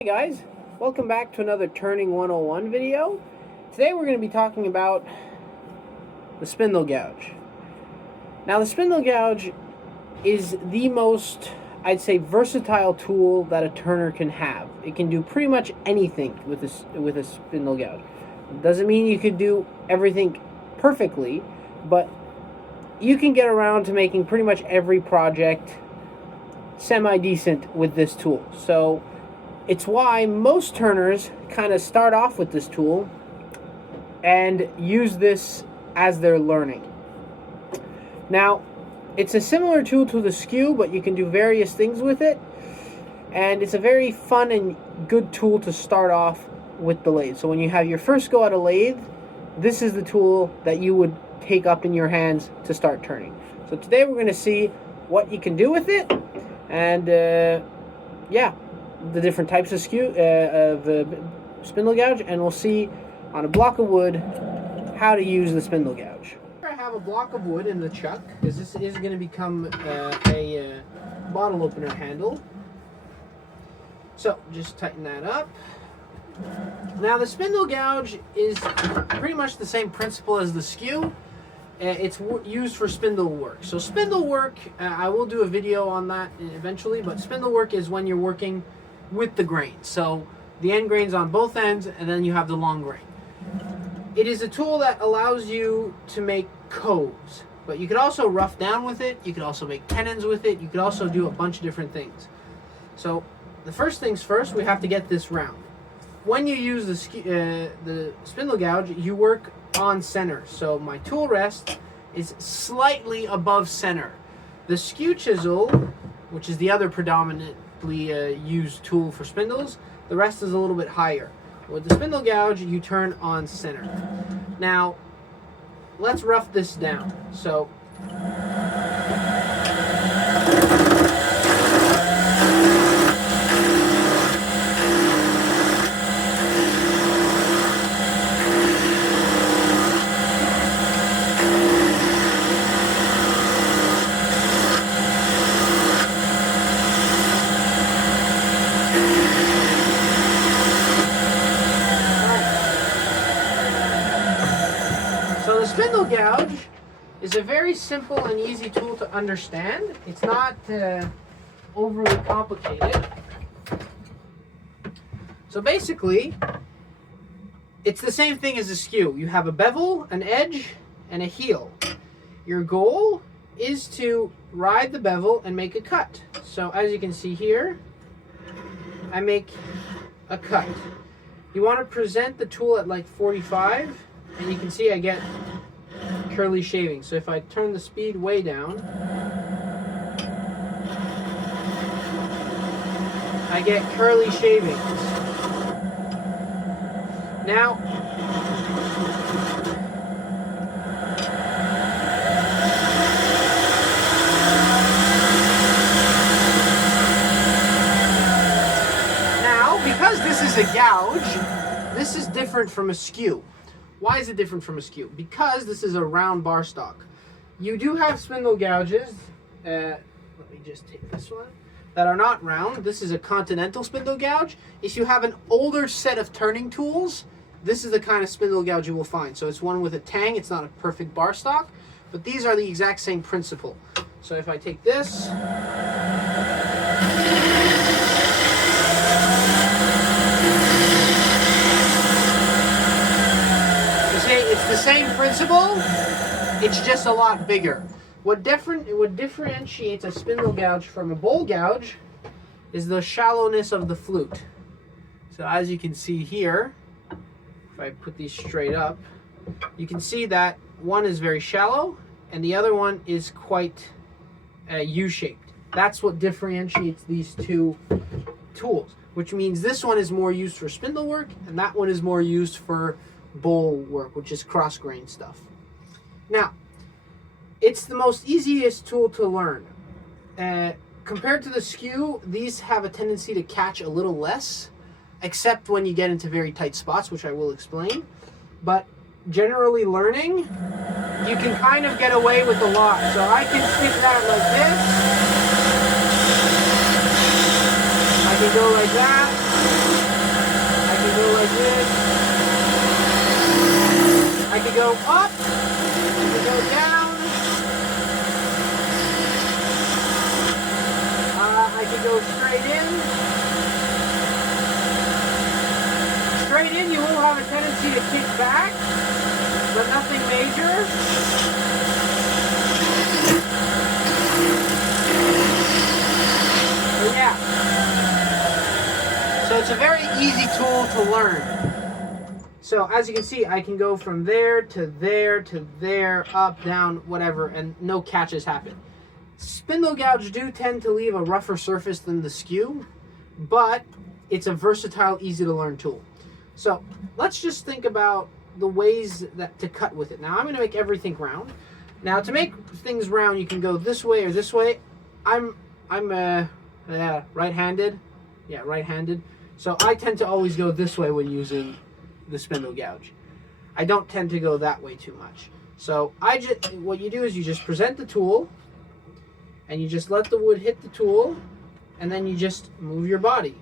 Hey guys, welcome back to another Turning 101 video. Today we're going to be talking about the spindle gouge. Now the spindle gouge is the most, I'd say, versatile tool that a turner can have. It can do pretty much anything with a spindle gouge. Doesn't mean you could do everything perfectly, but you can get around to making pretty much every project semi-decent with this tool. So it's why most turners kind of start off with this tool and use this as they're learning. Now, it's a similar tool to the skew, but you can do various things with it. And it's a very fun and good tool to start off with the lathe. So when you have your first go at a lathe, this is the tool that you would take up in your hands to start turning. So today we're going to see what you can do with it. And yeah, the different types of spindle gouge, and we'll see on a block of wood how to use the spindle gouge. I have a block of wood in the chuck because this is going to become a bottle opener handle. So just tighten that up. Now the spindle gouge is pretty much the same principle as the skew. It's used for spindle work. So spindle work, I will do a video on that eventually, but spindle work is when you're working with the grain. So the end grain's on both ends, and then you have the long grain. It is a tool that allows you to make coves, but you could also rough down with it. You could also make tenons with it. You could also do a bunch of different things. So the first things first, we have to get this round. When you use the spindle gouge, you work on center. So my tool rest is slightly above center. The skew chisel, which is the other predominantly used tool for spindles, the rest is a little bit higher. With the spindle gouge, you turn on center. Now, let's rough this down. So the spindle gouge is a very simple and easy tool to understand. It's not overly complicated. So basically, it's the same thing as a skew. You have a bevel, an edge, and a heel. Your goal is to ride the bevel and make a cut. So as you can see here, I make a cut. You want to present the tool at like 45, and you can see I get curly shavings. So if I turn the speed way down, I get curly shavings. Now, because this is a gouge, this is different from a skew. Why is it different from a skew? Because this is a round bar stock. You do have spindle gouges, let me just take this one, that are not round. This is a continental spindle gouge. If you have an older set of turning tools, this is the kind of spindle gouge you will find. So it's one with a tang. It's not a perfect bar stock, but these are the exact same principle. So if I take this, it's the same principle, it's just a lot bigger. What differentiates a spindle gouge from a bowl gouge is the shallowness of the flute. So as you can see here, if I put these straight up, you can see that one is very shallow and the other one is quite U-shaped. That's what differentiates these two tools, which means this one is more used for spindle work and that one is more used for bowl work, which is cross grain stuff. Now, it's the most easiest tool to learn. Compared to the skew, these have a tendency to catch a little less, except when you get into very tight spots, which I will explain. But generally learning, you can kind of get away with a lot. So I can stick that like this. I can go like that. straight in, you will have a tendency to kick back, but nothing major. But yeah. So it's a very easy tool to learn. So as you can see, I can go from there to there to there, up, down, whatever, and no catches happen. Spindle gouge do tend to leave a rougher surface than the skew, but it's a versatile, easy to learn tool. So let's just think about the ways that to cut with it. Now I'm going to make everything round. Now to make things round, you can go this way or this way. I'm right-handed. Yeah, right-handed. So I tend to always go this way when using the spindle gouge. I don't tend to go that way too much. So what you do is you just present the tool, and you just let the wood hit the tool, and then you just move your body.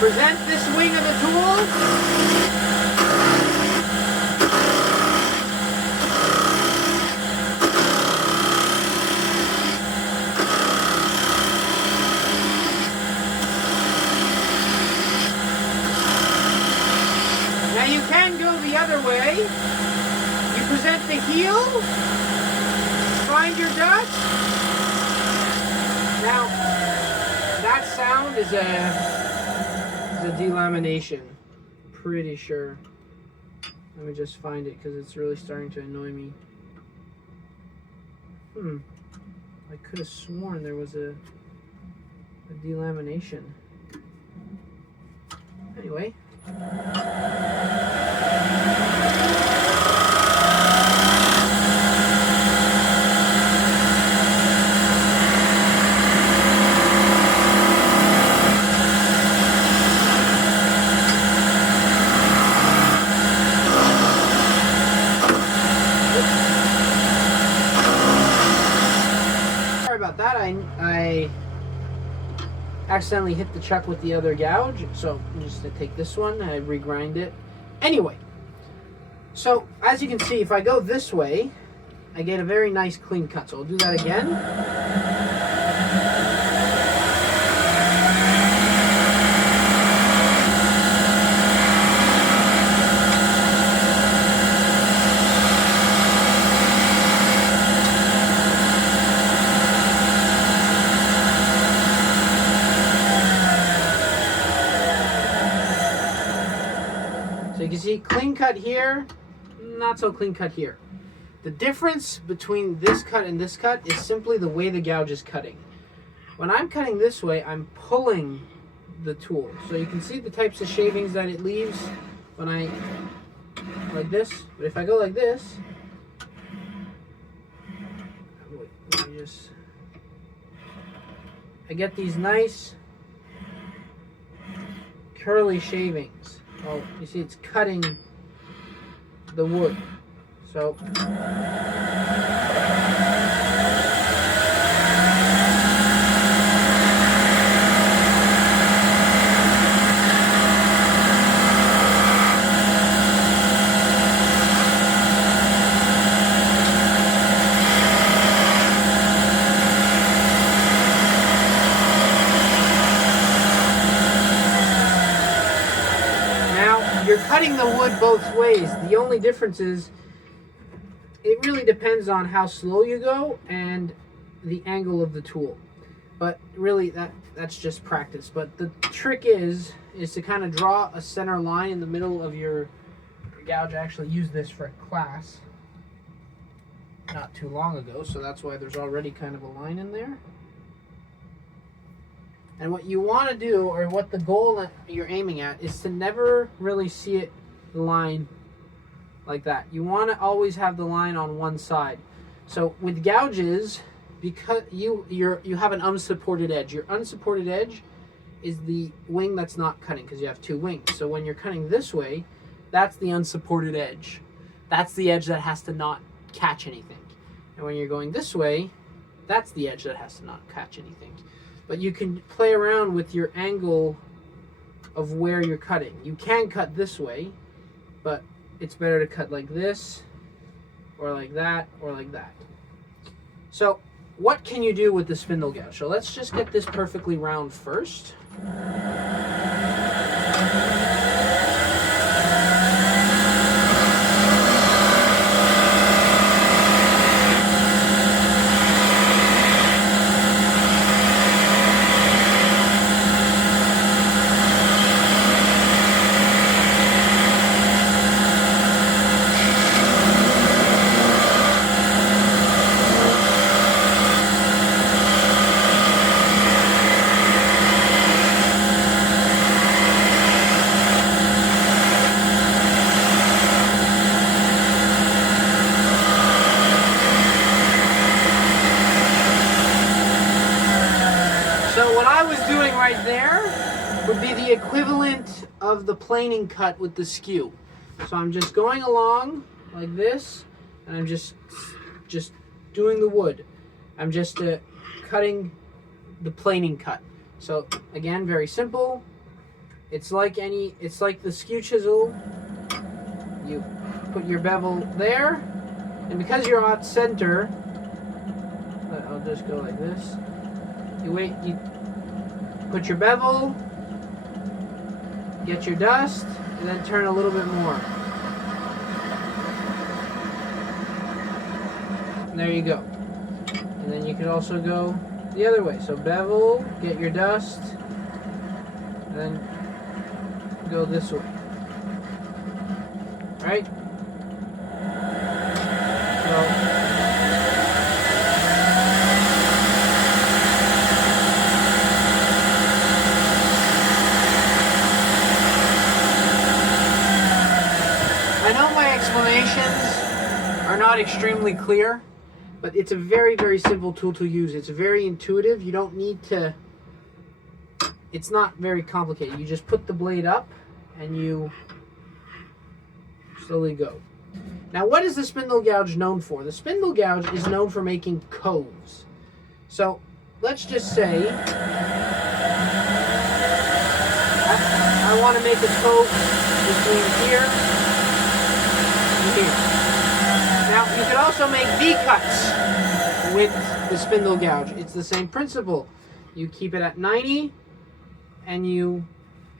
Present this wing of the tool. Now you can go the other way. You present the heel, find your dust. Now, that sound is a delamination, pretty sure. Let me just find it because it's really starting to annoy me. I could have sworn there was a delamination. Anyway. I accidentally hit the chuck with the other gouge, so I'm just going to take this one, I regrind it. Anyway, so as you can see, if I go this way, I get a very nice clean cut. So I'll do that again. So you can see clean cut here, not so clean cut here. The difference between this cut and this cut is simply the way the gouge is cutting. When I'm cutting this way, I'm pulling the tool. So you can see the types of shavings that it leaves when I, like this. But if I go like this, I get these nice curly shavings. Oh, you see it's cutting the wood. So you're cutting the wood both ways. The only difference is it really depends on how slow you go and the angle of the tool. But really that's just practice. But the trick is to kind of draw a center line in the middle of your gouge. I actually used this for a class not too long ago, so that's why there's already kind of a line in there. And what you want to do, or what the goal that you're aiming at, is to never really see it line like that. You want to always have the line on one side. So with gouges, because you have an unsupported edge. Your unsupported edge is the wing that's not cutting, because you have two wings. So when you're cutting this way, that's the unsupported edge. That's the edge that has to not catch anything. And when you're going this way, that's the edge that has to not catch anything. But you can play around with your angle of where you're cutting. You can cut this way, but it's better to cut like this, or like that, or like that. So what can you do with the spindle gouge? So let's just get this perfectly round first. So what I was doing right there would be the equivalent of the planing cut with the skew. So I'm just going along like this, and I'm just doing the wood. I'm just cutting the planing cut. So again, very simple. It's like the skew chisel. You put your bevel there, and because you're off center, I'll just go like this. You put your bevel, get your dust, and then turn a little bit more. And there you go. And then you could also go the other way. So bevel, get your dust, and then go this way. Right? So I know my explanations are not extremely clear, but it's a very, very simple tool to use. It's very intuitive. You don't need to, it's not very complicated. You just put the blade up and you slowly go. Now, what is the spindle gouge known for? The spindle gouge is known for making coves. So let's just say I want to make a cove between here and here. Now, you could also make V-cuts with the spindle gouge. It's the same principle. You keep it at 90 and you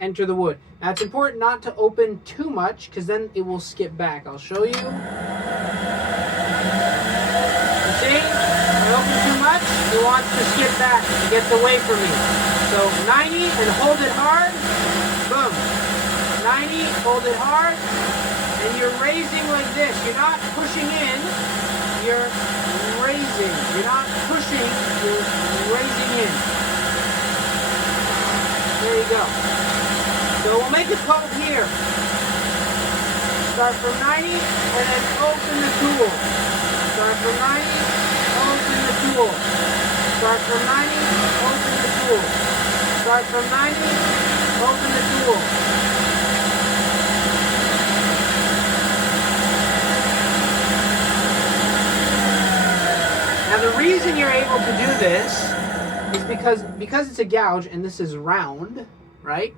enter the wood. Now, it's important not to open too much because then it will skip back. I'll show you. You see? If I open too much, it wants to skip back. It gets away from me. So 90 and hold it hard. Boom. 90, hold it hard. And you're raising like this. You're not pushing in. You're raising. You're not pushing. You're raising in. There you go. So we'll make a cove here. Start from 90 and then open the tool. Start from 90, open the tool. Start from 90, open the tool. Start from 90, open the tool. Now the reason you're able to do this is because it's a gouge and this is round, right?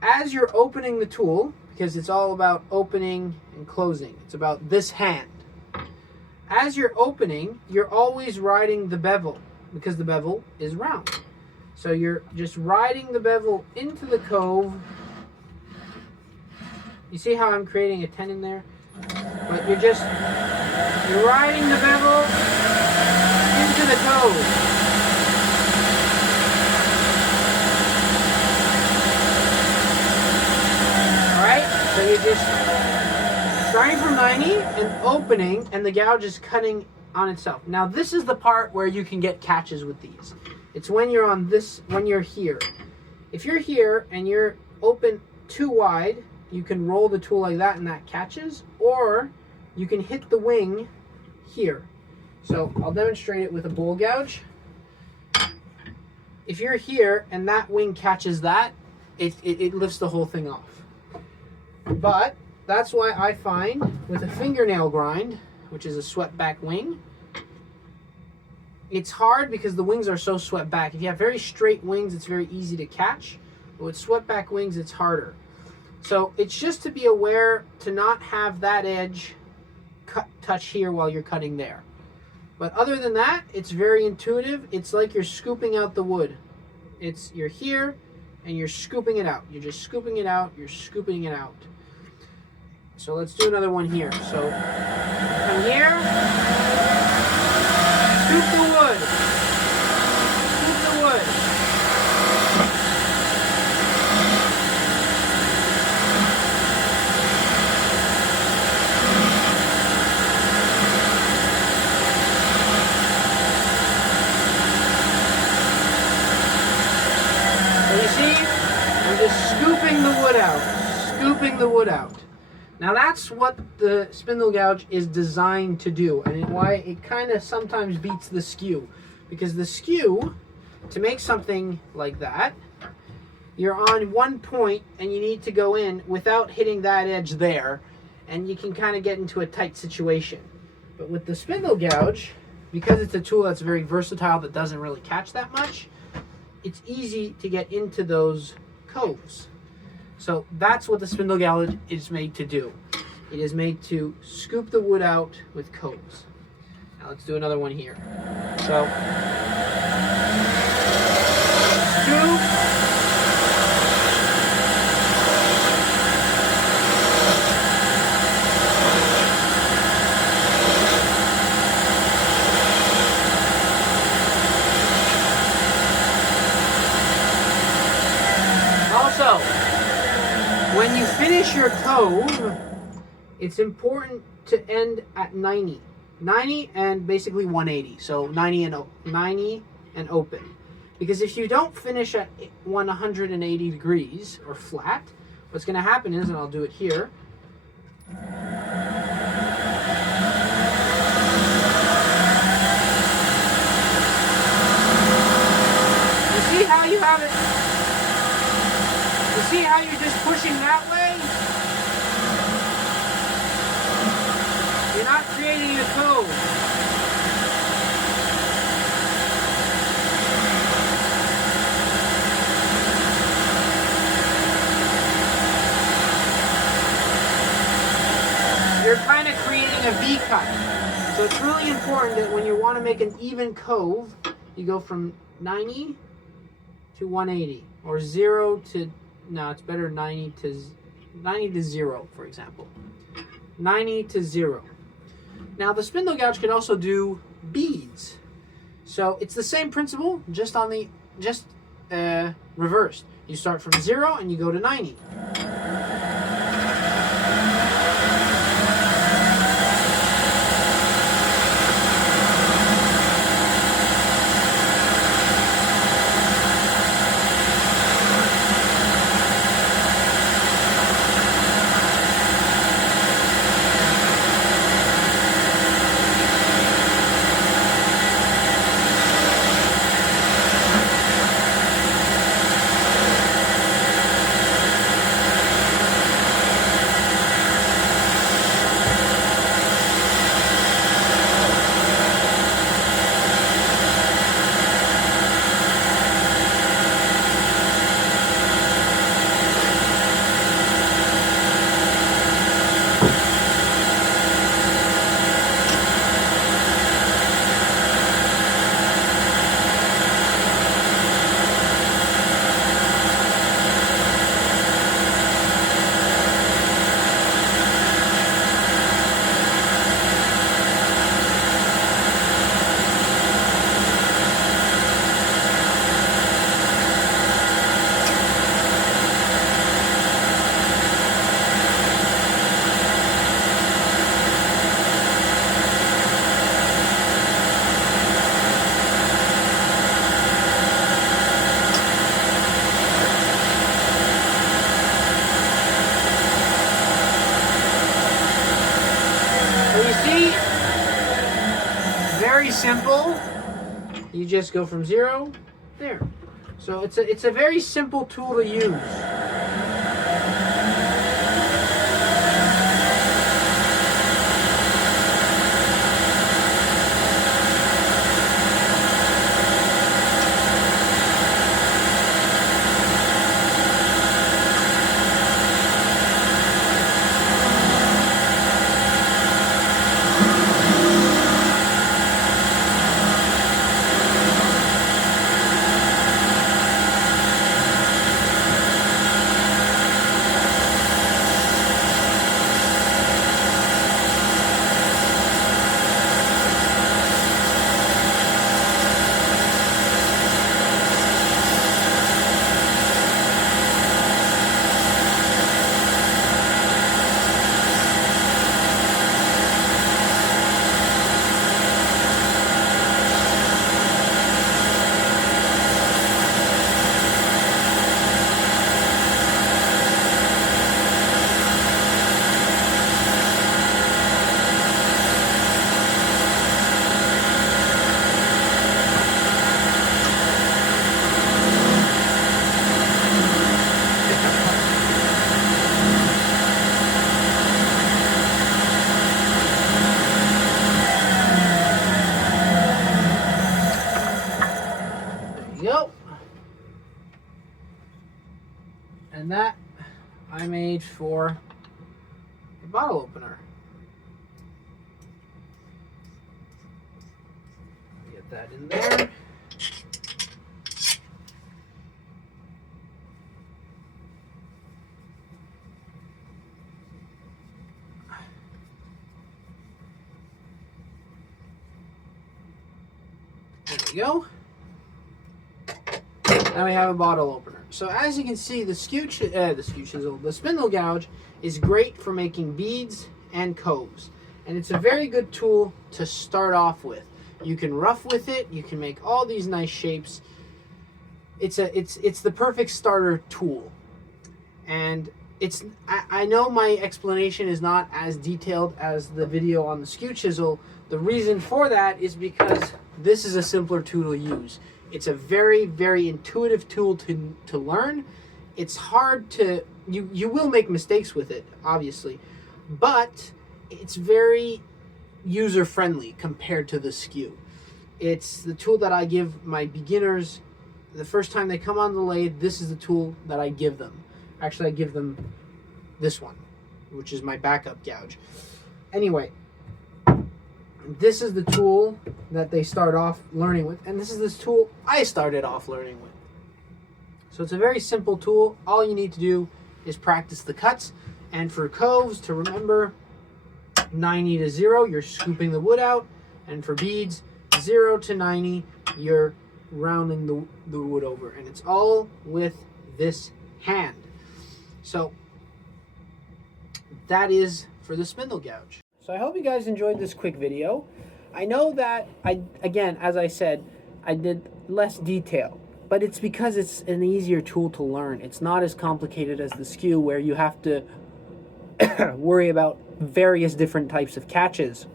As you're opening the tool, because it's all about opening and closing, it's about this hand. As you're opening, you're always riding the bevel because the bevel is round. So you're just riding the bevel into the cove. You see how I'm creating a tenon there? But you're riding the bevel into the cove. So you're just starting from 90 and opening, and the gouge is cutting on itself. Now this is the part where you can get catches with these. It's when you're on this, when you're here. If you're here and you're open too wide, you can roll the tool like that and that catches, or you can hit the wing here. So I'll demonstrate it with a bowl gouge. If you're here and that wing catches that, it lifts the whole thing off. But that's why I find with a fingernail grind, which is a swept back wing, it's hard because the wings are so swept back. If you have very straight wings, it's very easy to catch. But with swept back wings, it's harder. So it's just to be aware to not have that edge touch here while you're cutting there. But other than that, it's very intuitive. It's like you're scooping out the wood. You're here and you're scooping it out. You're just scooping it out. You're scooping it out. So let's do another one here. So come here, scoop the wood. Scoop the wood. Just scooping the wood out, scooping the wood out. Now that's what the spindle gouge is designed to do, and why it kind of sometimes beats the skew. Because the skew, to make something like that, you're on one point and you need to go in without hitting that edge there, and you can kind of get into a tight situation. But with the spindle gouge, because it's a tool that's very versatile that doesn't really catch that much, it's easy to get into those coves. So that's what the spindle gouge is made to do. It is made to scoop the wood out with coves. Now let's do another one here. So scoop. Also, when you finish your cove, it's important to end at 90. 90 and basically 180. So 90 and open. Because if you don't finish at 180 degrees or flat, what's going to happen is, and I'll do it here, you see how you have it? You see how you're just pushing that way? You're not creating a cove. You're kind of creating a V cut. So it's really important that when you want to make an even cove, you go from 90 to 180, or 0 to, no, it's better 90 to 0, for example. 90 to 0. Now the spindle gouge can also do beads. So it's the same principle, just on the reversed. You start from 0 and you go to 90. Very simple. You just go from 0 there. So it's a very simple tool to use. we go. And that I made for a bottle opener. Get that in there. There we go. Now we have a bottle opener. So as you can see, the spindle gouge is great for making beads and coves. And it's a very good tool to start off with. You can rough with it, you can make all these nice shapes. It's the perfect starter tool. And I know my explanation is not as detailed as the video on the skew chisel. The reason for that is because this is a simpler tool to use. It's a very, very intuitive tool to learn. It's hard to, you will make mistakes with it, obviously, but it's very user-friendly compared to the skew. It's the tool that I give my beginners. The first time they come on the lathe, this is the tool that I give them. Actually, I give them this one, which is my backup gouge. Anyway, this is the tool that they start off learning with, and this is this tool I started off learning with. So it's a very simple tool. All you need to do is practice the cuts, and for coves, to remember 90 to 0, you're scooping the wood out, and for beads, 0 to 90, you're rounding the wood over, and it's all with this hand. So that is for the spindle gouge. So I hope you guys enjoyed this quick video. I know that again, as I said, I did less detail, but it's because it's an easier tool to learn. It's not as complicated as the skew, where you have to worry about various different types of catches.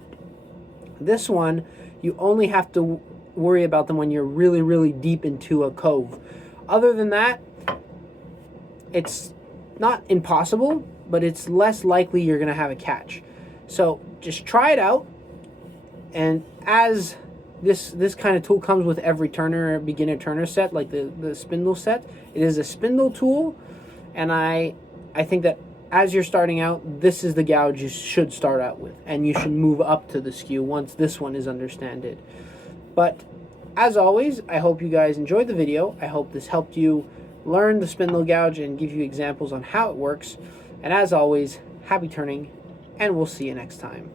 This one, you only have to worry about them when you're really, really deep into a cove. Other than that, it's not impossible, but it's less likely you're going to have a catch. So just try it out, and as this kind of tool comes with every turner, beginner turner set, like the spindle set, it is a spindle tool, and I think that as you're starting out, this is the gouge you should start out with, and you should move up to the skew once this one is understood. But as always, I hope you guys enjoyed the video. I hope this helped you learn the spindle gouge and give you examples on how it works. And as always, happy turning, and we'll see you next time.